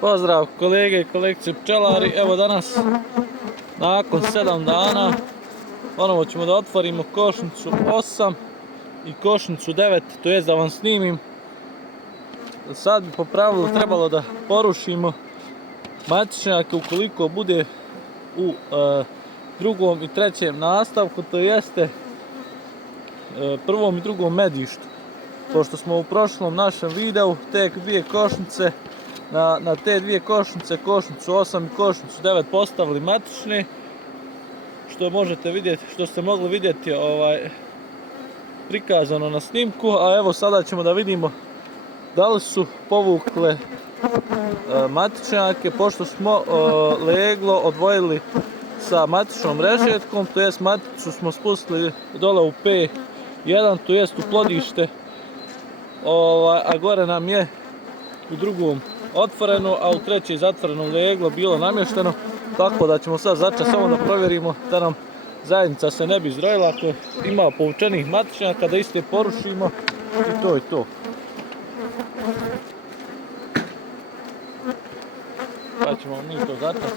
Pozdrav kolege i kolegice pčelari, evo danas nakon 7 dana ponovo ćemo da otvorimo košnicu 8 i košnicu 9, to jest da vam snimim. Sad bi po pravilu trebalo da porušimo matičnjake ukoliko bude u drugom i trećem nastavku, to jeste prvom i drugom medištu. Pošto smo u prošlom našem videu tek dvije košnice, na te dvije košnice, košnicu 8 i košnicu 9 postavili matične, što možete vidjeti, što ste mogli vidjeti prikazano na snimku. A evo sada ćemo da vidimo da li su povukle matičnjake, pošto smo leglo odvojili sa matičnom rešetkom, to jest maticu smo spustili dole u P1, to jest u plodište, a gore nam je u drugom otvoreno, a u treće zatvoreno leglo bilo namješteno. Tako da ćemo sad začas samo da provjerimo da nam zajednica se ne bi izrojila. Ako ima povučenih matičnjaka da iste porušimo i to je to. Pa ćemo mi to začas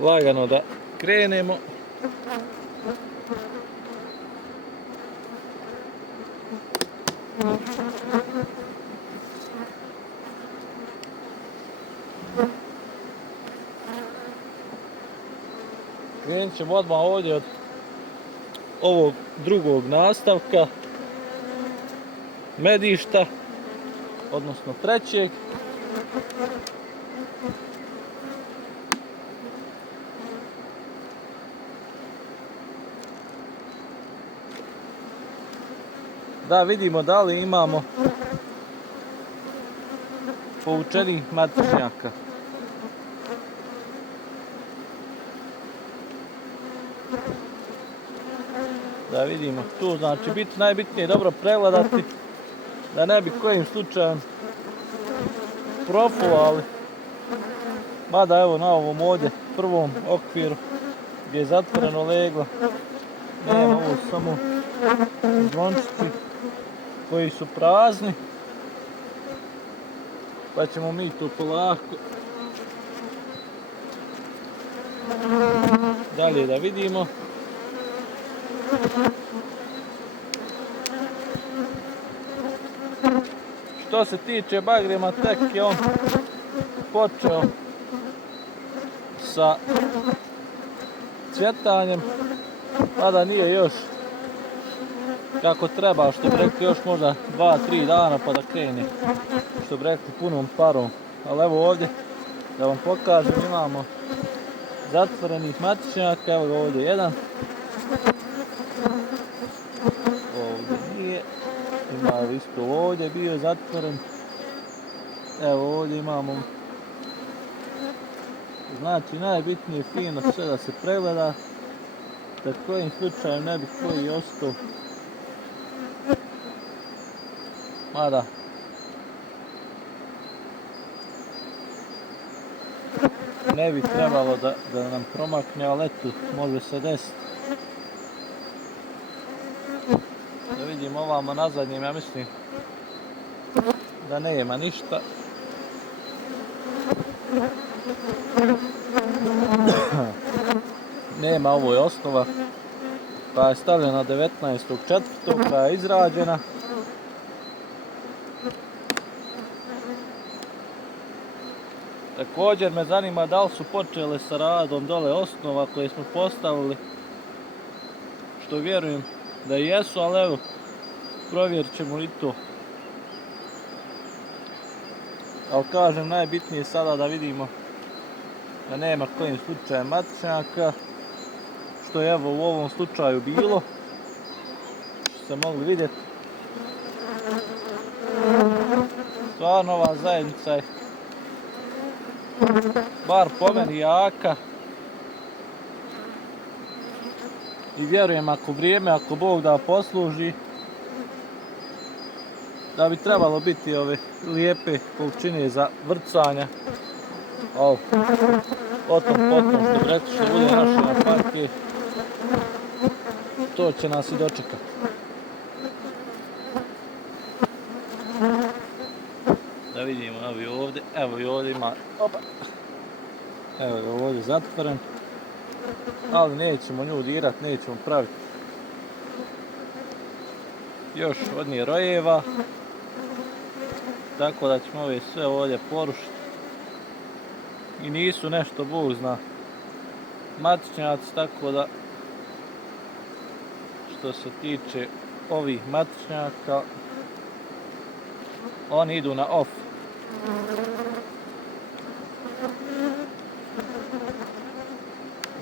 lagano da krenemo. Krenut ćemo odmah ovdje od ovog drugog nastavka medišta, odnosno trećeg. Da vidimo da li imamo povučenih matičnjaka. Da vidimo tu, znači najbitnije je dobro pregledati da ne bi kojim slučajem profulali. Mada evo na ovom ovdje prvom okviru gdje je zatvoreno leglo nema, ovo samo zvončići koji su prazni, pa ćemo mi to polako dalje da vidimo. Što se tiče bagrema, tek je on počeo sa cvjetanjem, mada nije još kako treba, što bi rekli još možda 2-3 dana pa da krene, što bi rekli punom parom. Ali evo ovdje da vam pokažem, imamo zatvorenih matičnjaka, evo ga ovdje jedan, ovdje nije, ima isto ovdje bio zatvoren, evo ovdje imamo. Znači najbitnije je fino sve da se pregleda, da kojim slučajem ne bi koji ostao. Mada ne bi trebalo da nam promakne, ali eto, može se desiti. Da vidimo ovamo na zadnjem, ja mislim da nema ništa. Nema, ovo je osnova koja je stavljena 19.4. koja je izrađena. Također me zanima da li su počele sa radom dole osnova koje smo postavili, što vjerujem da jesu, ali evo provjerit ćemo i to. Ali kažem, najbitnije je sada da vidimo da nema kojim slučajem matičnjaka, što je evo u ovom slučaju bilo, što ste mogli vidjeti. Stvarno ova zajednica je bar po meni jaka i vjerujem ako vrijeme, ako Bog da posluži, da bi trebalo biti ove lijepe količine za vrcanja. O tom potom što bi rekli, što bude naše na parke, to će nas i dočekati. Da Da vidimo, evo i ovdje ima, opa, evo je ovdje zatvoren, ali nećemo nju dirat, nećemo praviti još od nje rojeva, tako da ćemo ove sve ovdje porušiti i nisu nešto Bog zna matičnjaci, tako da što se tiče ovih matičnjaka oni idu na off.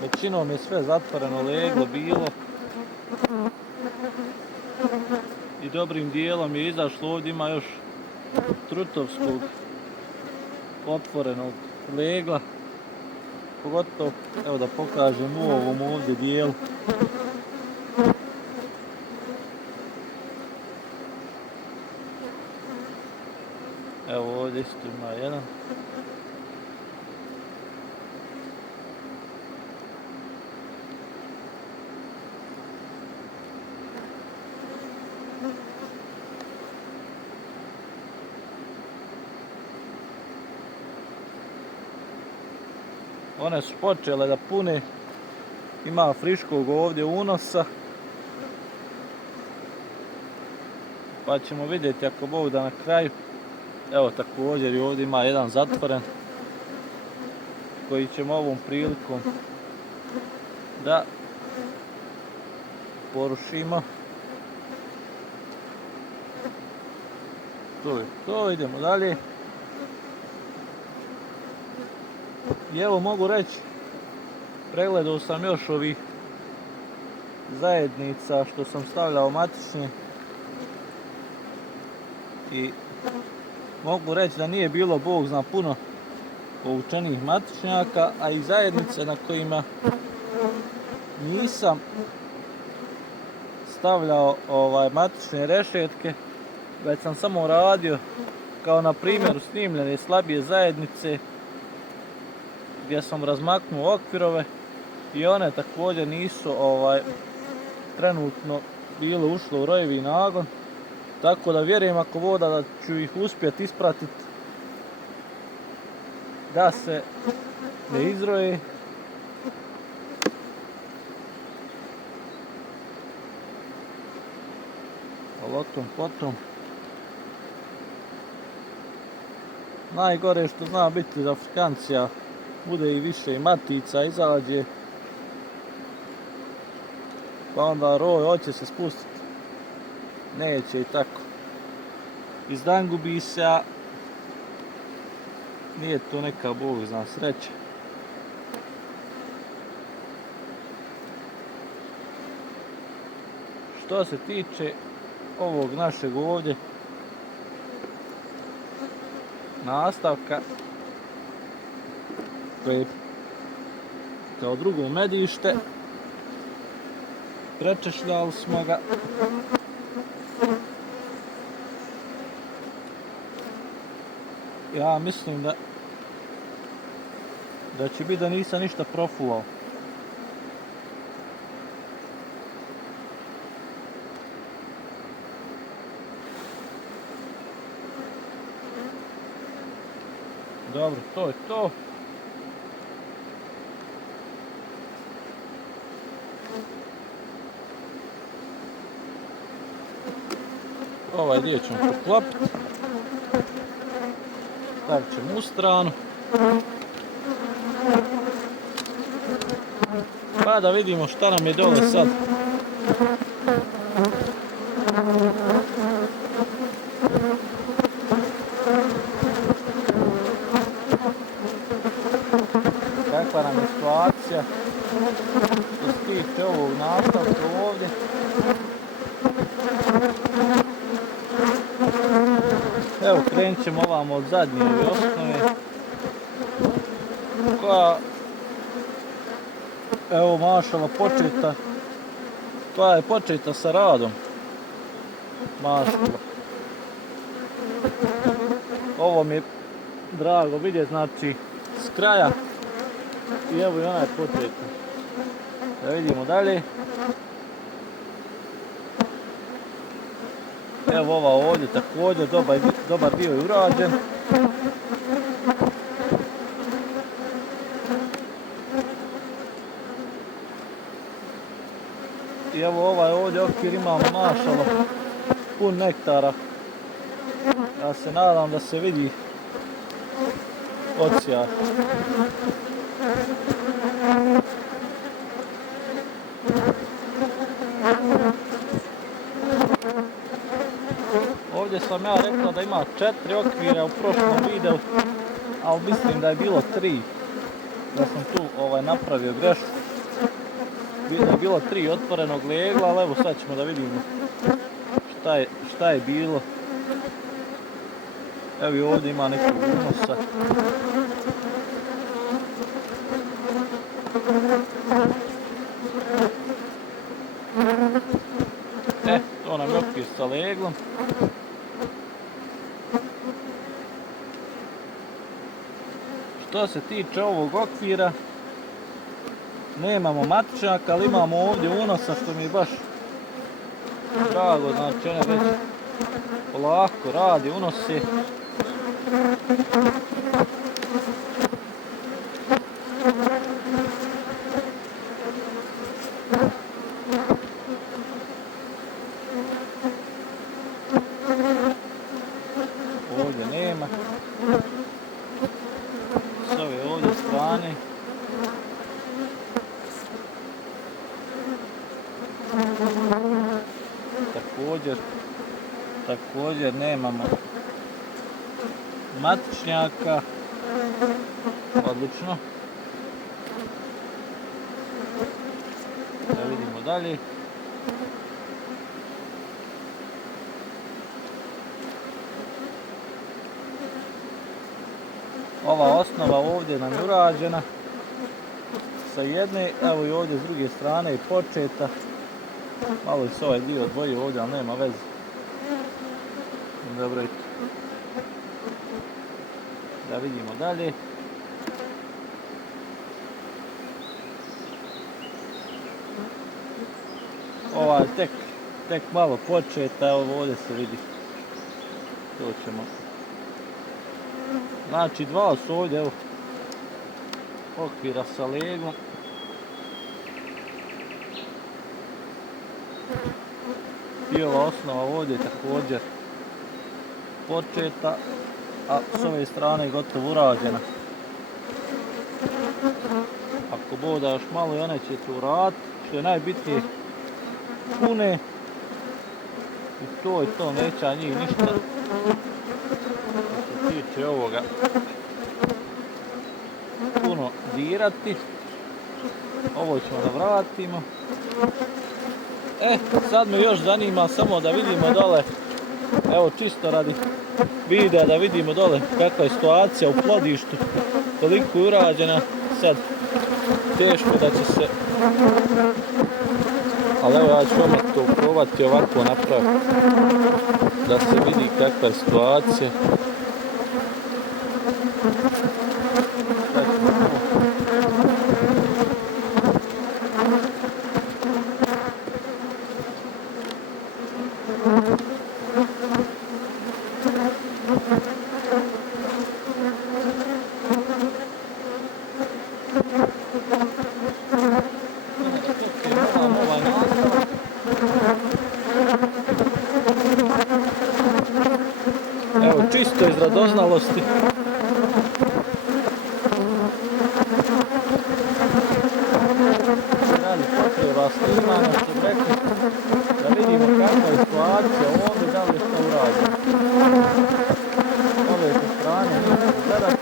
Većinom je sve zatvoreno leglo bilo i dobrim dijelom je izašlo. Ovdje ima još trutovskog otvorenog legla, pogotovo, evo da pokažem u ovom ovdje dijelu. Evo ovdje isto ima jedan. One su počele da pune, ima friškog ovdje unosa, pa ćemo vidjeti ako Bog da na kraju. Evo također i ovdje ima jedan zatvoren koji ćemo ovom prilikom da porušimo. To je to, idemo dalje. I evo mogu reći, pregledao sam još ovih zajednica što sam stavljao matične i mogu reći da nije bilo Bog zna puno povučenih matičnjaka, a i zajednice na kojima nisam stavljao matične rešetke, već sam samo radio kao na primjeru snimljene slabije zajednice gdje sam razmaknuo okvirove i one također nisu trenutno bile ušle u rojevi nagon, tako da vjerujem ako voda da ću ih uspjeti ispratiti da se ne izroje. Ali o tom potom. Najgore što zna biti za Afrikancija, bude i više matica izađe, pa onda roj hoće se spustiti, neće i tako. Izdangubi se, a nije to neka Bog zna sreća. Što se tiče ovog našeg ovdje nastavka, koje kao drugo medište, prečešljali smo ga. Ja mislim da će biti da nisam ništa profulao. Dobro, to je to. Ovaj dio ćemo poklopiti. Stavit ćemo u stranu. Pa da vidimo šta nam je dole sad. Kakva nam je situacija što se tiče ovog nastavka ovdje. Evo krenut ćemo ovamo od zadnje osnove koja evo mašala koja je početa sa radom. Mašala. Ovo mi je drago vidjeti, znači s kraja i evo i ona je početa. Da vidimo dalje. Evo ova ovdje također, dobar dio je urađen. I evo ovaj ovdje okvir imamo mašalo pun nektara. Ja se nadam da se vidi odsjaj. Ovdje sam ja rekao da ima 4 okvira u prošlom videu, ali mislim da je bilo 3. Da sam tu napravio grešku. Da je bilo 3 otvorenog legla, ali evo sad ćemo da vidimo šta je bilo. Evo i ovdje ima nekog unosa. To nam je okvir sa leglom. Što se tiče ovog okvira, nemamo matičnjaka, ali imamo ovdje unosa što mi je baš drago, znači ona već polako radi, unosi. Ovdje nema. S ove ovdje strane. Također nemamo matičnjaka. Odlično. Da vidimo dalje. Ova osnova ovdje nam je urađena sa jedne, evo i ovdje s druge strane i početa. Malo se ovaj dio odvojio ovdje, ali nema veze. Dobro, da vidimo dalje. Ovaj tek malo početa, evo ovdje se vidi. To ćemo. Znači dva su ovdje, evo, okvira sa leglom. I ova osnova ovdje također početa, a s ove strane je gotovo urađena. Ako boda još malo i one će tu uraditi, što je najbitnije pune. I to je to, neće njih ništa. Što se tiče ovoga puno dirati. Ovo ćemo da vratimo. Sad me još zanima samo da vidimo dole, evo čisto radi videa da vidimo dole kakva je situacija u plodištu, koliko je urađena. Sad teško da će se, ali evo ja ću vam to probati ovako napraviti da se vidi kakva je situacija. Evo čisto iz radoznalosti. Radi potreba snimanja, što bi rekli, da vidimo kakva je situacija ovdje, da li je što urađeno. Ove su strane, nećemo gledati.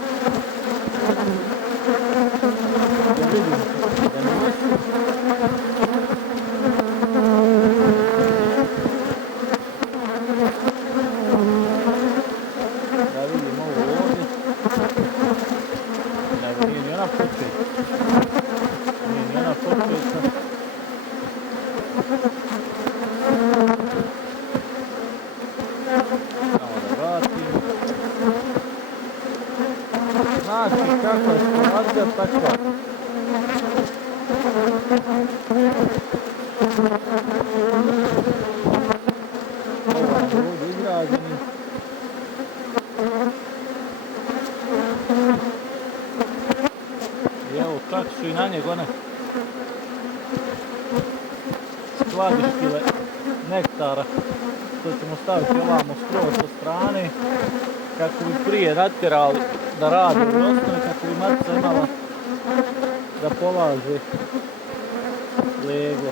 Da vidimo da nisu. Da vidimo ovo ovdje. Nego nije ni ona početa. Nije ni ona početa. Samo da vratimo. Znači kakva je situacija, takva. Ovo je čak su i na njeg one skladištile nektara što ćemo staviti ovamo skroz sa strane kako bi prije natjerali da radi u osnovi, kako bi matica imala da polaže leglo.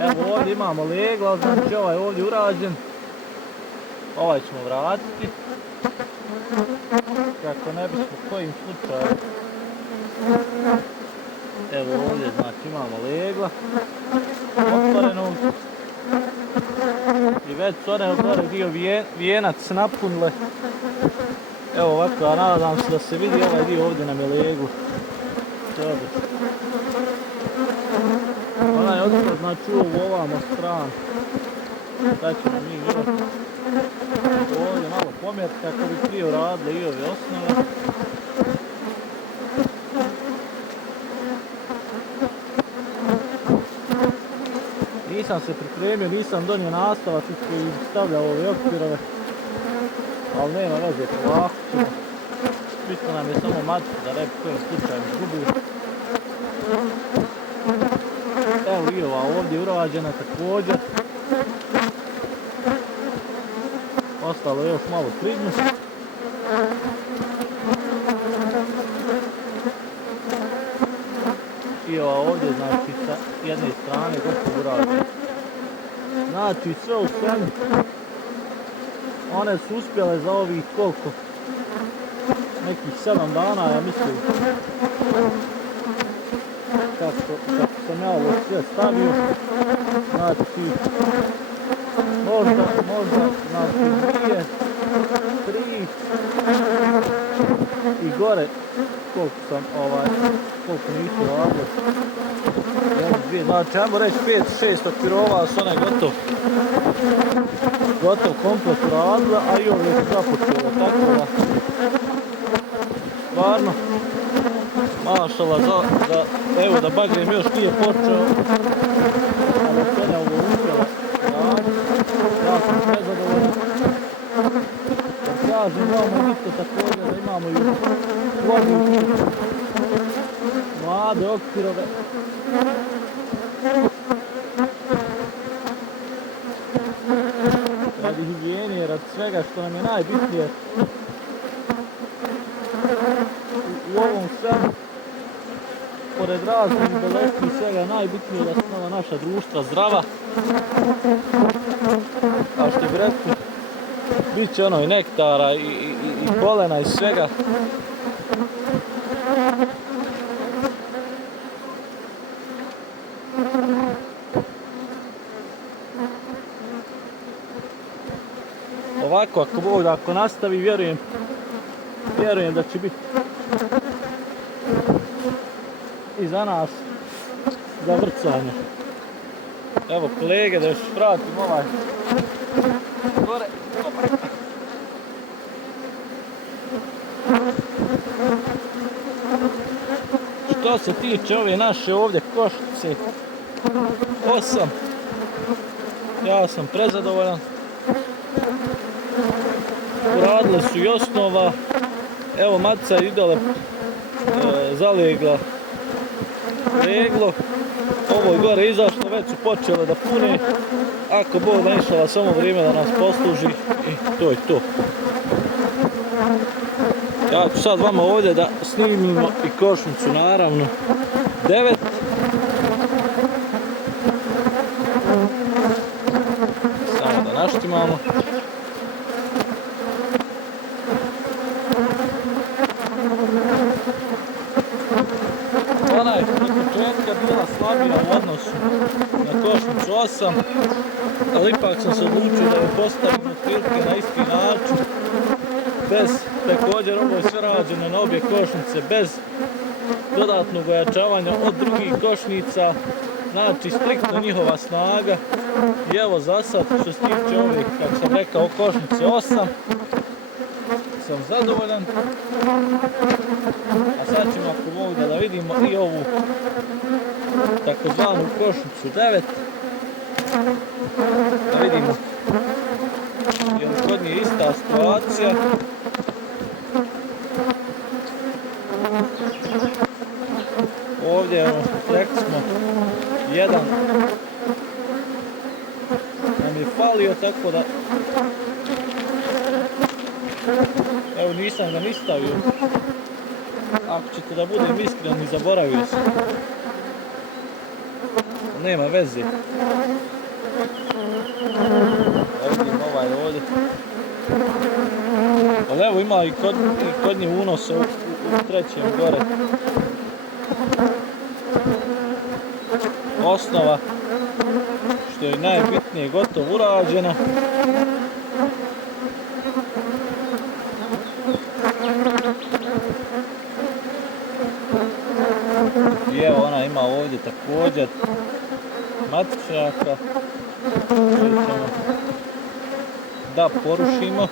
Evo ovdje imamo leglo, znači ovaj je ovdje urađen. Ovaj ćemo vratiti. Kako ne bismo kojim slučajem. Evo ovdje znači imamo legla otvorenog. I već su one gore dio vijenac napunile. Evo ovako, nadam se da se vidi ovaj dio ovdje nam je leglo. Dobro. Ona je odšla znači u ovamo stranu. Sad ćemo mi još ovdje malo pomjeriti kako bi prije uradili i ove osnove. Nisam se pripremio, nisam donio nastavac koji bi stavljao ove okvirove. Ali nema veze, polako ćemo. Bitno nam je samo matica da ne bi kojim slučajem izgubili. Evo i ova ovdje urađena također. Ostalo je još malo pridnju. I ova ovdje znači sa jedne strane gotovo urađena. Znači sve u svemu one su uspjele za ovih koliko? Nekih 7 dana, ja mislim. Kako sam ja ovo sve stavio. Znači možda, znači 2, 3 i gore koliko sam koliko nisu radili. Znači ajmo reći 5-6 okvirova su one gotov komplet uradila, a i ovdje su započele, tako da stvarno mašala evo da Bagrim još nije počeo, ali se ne ovo uspjela raditi. Ja sam prezadovoljan. Jer kažem, veoma je bitno također da imamo i vodičku mlade okvirove. Radi higijene, radi svega što nam je najbitnije u ovom svemu. Pored raznih bolesti i svega najbitnije da su nama naša društva zdrava. Kao što bi rekli, bit će ono i nektara i polena i svega. Ovako, ako nastavi, vjerujem da će biti i za nas za vrcanje. Evo kolege, da još vratim ovaj gore. Što se tiče ove naše ovdje košnice 8, ja sam prezadovoljan. Uradile su i osnova. Evo matica je idole zalegla leglo. Ovo je gore izašlo, već su počele da pune. Ako Bog da inšala samo vrijeme da nas posluži i to je to. Ja ću sad vama ovdje da snimimo i košnicu, naravno 9. Samo da naštimamo. Ona je od početka bila slabija u odnosu na košnicu 8, ali ipak sam se odlučio da je postavim otprilike na isti način. Također ovo je sve rađeno na obje košnice bez dodatnog ojačavanja od drugih košnica, znači striktno njihova snaga. I evo za sad što se tiče ovih, kako sam rekao, košnice 8, sam zadovoljan. A sad ćemo ako mogu da vidimo i ovu takozvanu košnicu 9. Da vidimo je li kod nje ista situacija. Ovdje rekli smo jedan nam je falio, tako da evo nisam ga ni stavio. Ako ćete da budem iskren, i zaboravio sam. Nema veze. Vidim ovaj ovdje. Ali evo ima i kod nje unose u trećem gore. Osnova, što je najbitnije, gotovo urađena. I evo ona ima ovdje također matičnjaka koji ćemo da porušimo.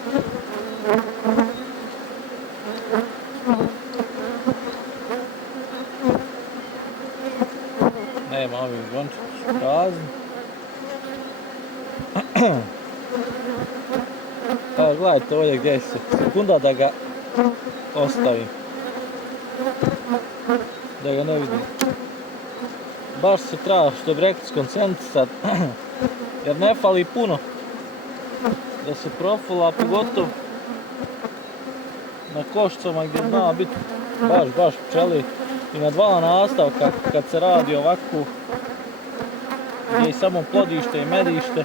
Nema ovih zvončića, su prazni. Evo gledajte ovdje gdje se, sekunda da ga ostavim. Da ga ne vidim. Baš se treba, što bi rekli, skoncentrisati, jer ne fali puno da se profula, pogotovo na košicama gdje zna biti baš pčeli. I na dva nastavka kad se radi ovako, gdje je samo plodište i medište,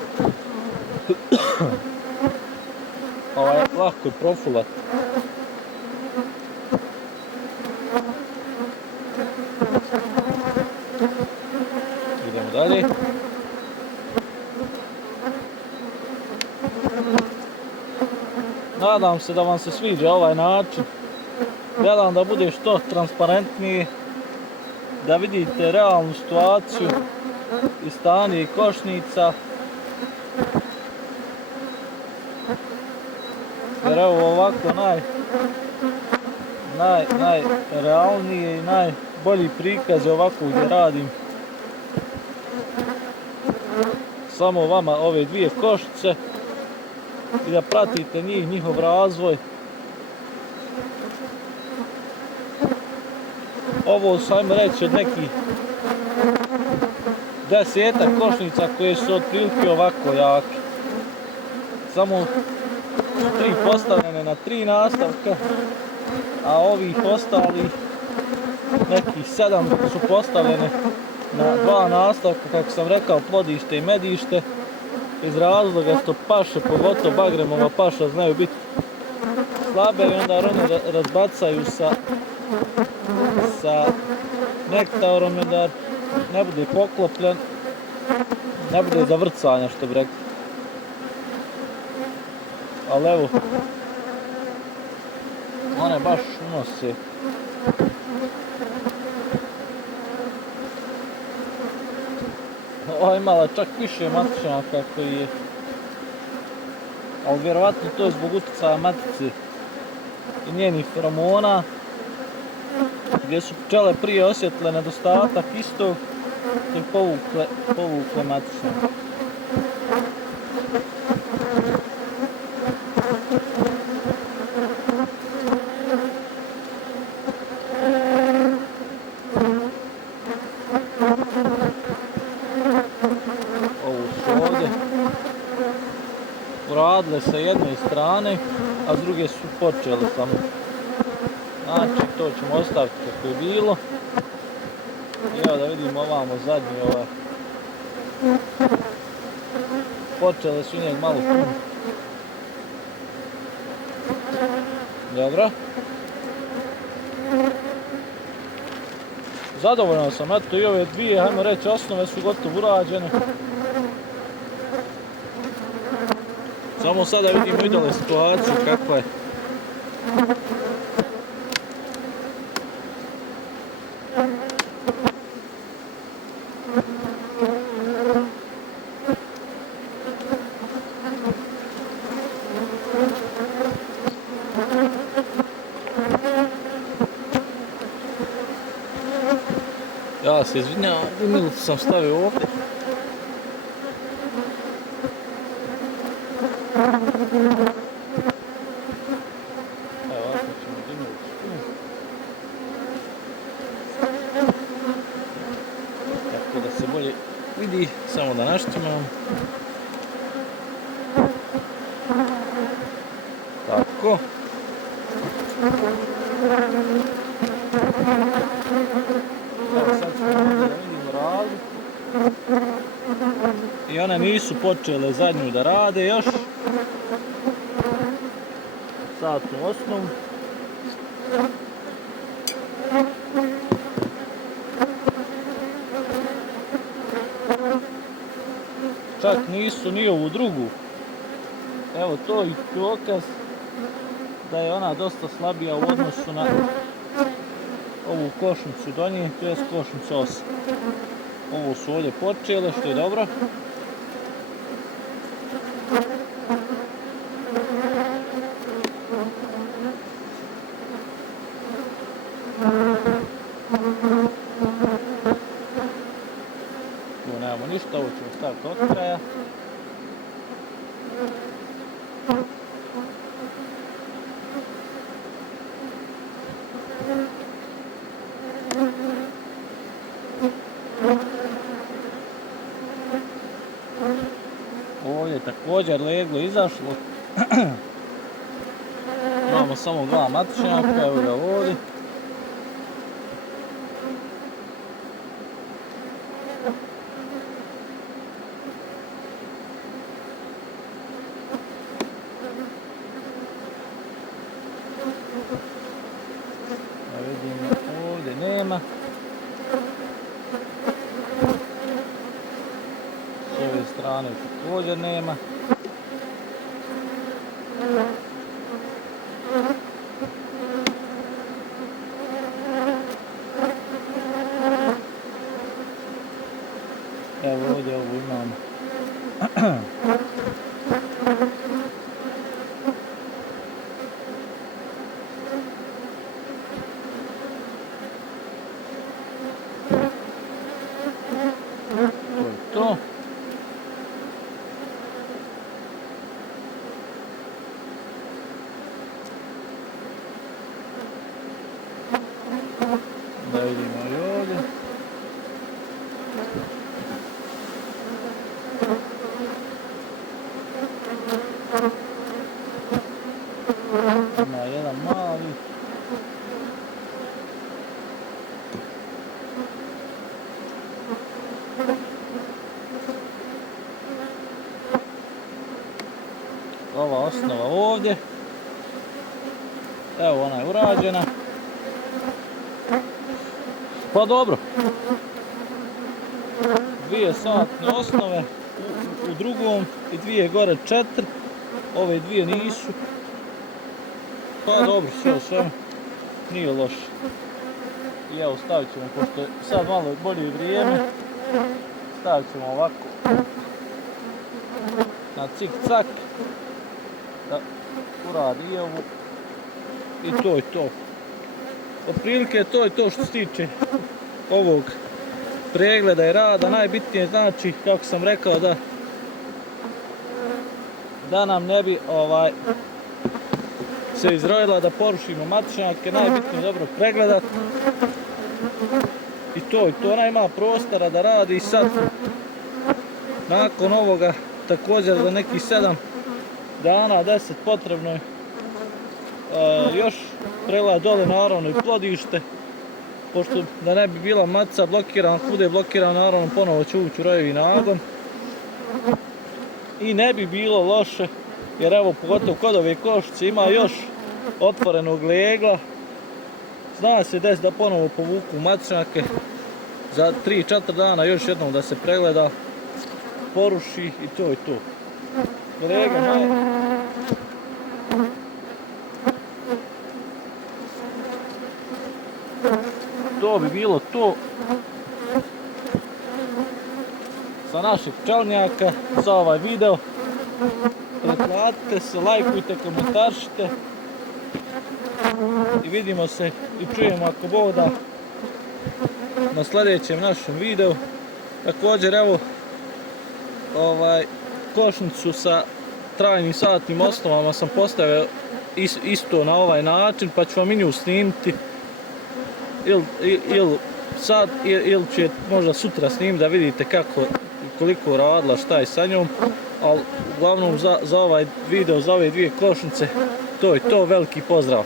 lako je profulat. Idemo dalje. Nadam se da vam se sviđa ovaj način. Gledam da bude što transparentniji, da vidite realnu situaciju i stanje i košnica. Jer evo ovako najrealnije i najbolji prikaz je ovako gdje radim samo vama ove dvije košice i da pratite njihov razvoj. Ovo su, ajmo reći, od nekih 10-ak košnica koje su otprilike ovako jake. Samo su 3 postavljene na 3 nastavka, a ovih ostalih nekih 7 su postavljene na 2 nastavka, kako sam rekao, plodište i medište, iz razloga što paše, pogotovo bagremova paša, znaju biti slabe i onda one razbacaju sa nektarom i da ne bude poklopljen, ne bude zavrcanja, što bi rekli. Ali evo, one baš unose. Ova imala čak više matičnjaka koji je, ali vjerovatno to je zbog utjecaja matice i njenih feromona, gdje su pčele prije osjetile nedostatak istog i povukle matičnjaka. Uradile sa jedne strane, a s druge su počele samo. Znači, to ćemo ostaviti kako je bilo. I evo da vidimo ovamo zadnji ovaj. Počele su njeg malo puno. Dobro. Zadovoljan sam, eto i ove dvije, hajmo reći, osnove su gotovo urađene. Samo sada vidimo i dole situaciju kakva je. Ja se izvinjavam, gumilicu sam stavio ovdje. Evo ovako ćemo gumilicu skinuti. Tako da se bolje vidi, samo da naštimam. Tako. Evo sad ćemo da vidimo razliku. I one nisu počele zadnju da rade još. Satnu osnovu. Čak nisu ni ovu drugu. Evo to i dokaz da je ona dosta slabija u odnosu na ovu košnicu donje, to je košnicu 8. Ovo su ovdje počele, što je dobro. Tu nemamo ništa, ovo ćemo staviti od kraja. Ovdje je također leglo izašlo. Imamo samo dva matičnjaka, evo ga ovdje. Vidimo, ovdje nema. S ove strane također nema. Evo ovdje ovo imamo. To. Da vidimo i ovdje. Ima jedan mali. Ova osnova ovdje. Evo ona je urađena. Pa dobro. 2 satne osnove u drugom i 2 gore 4. Ove 2 nisu. Pa dobro, sve u svemu nije loše. I evo stavit ćemo, pošto je sad malo bolje vrijeme, stavit ćemo ovako na cik-cak da uradi i ovu i to je to. Otprilike to je to što se tiče ovog pregleda i rada. Najbitnije znači, kako sam rekao, da nam ne bi se izrojila, da porušimo matičnjake. Najbitnije je dobro pregledati. I to je to. Ona ima prostora da radi i sad nakon ovoga također za nekih 7 dana, 10 potrebno je još prelaz dole naravno i plodište, pošto da ne bi bila matica blokirana, ako bude blokirana naravno ponovo će ući u rojevi nagon i ne bi bilo loše, jer evo pogotovo kod ove košnice ima još otvorenog legla, zna se des da ponovo povuku matičnjake za 3-4 dana, još jednom da se pregleda, poruši i to je to. Lega to bi bilo to sa naših pčelinjaka za ovaj video. Pretplatite se, lajkujte, komentaršite i vidimo se i čujemo ako Bog da na sljedećem našem videu. Također evo košnicu sa trajnim satnim osnovama sam postavio isto na ovaj način, pa ću vam i nju snimiti ili sad ili ću je možda sutra snimiti da vidite koliko radila, šta je sa njom. Ali uglavnom za ovaj video, za ove dvije košnice, to je to, veliki pozdrav!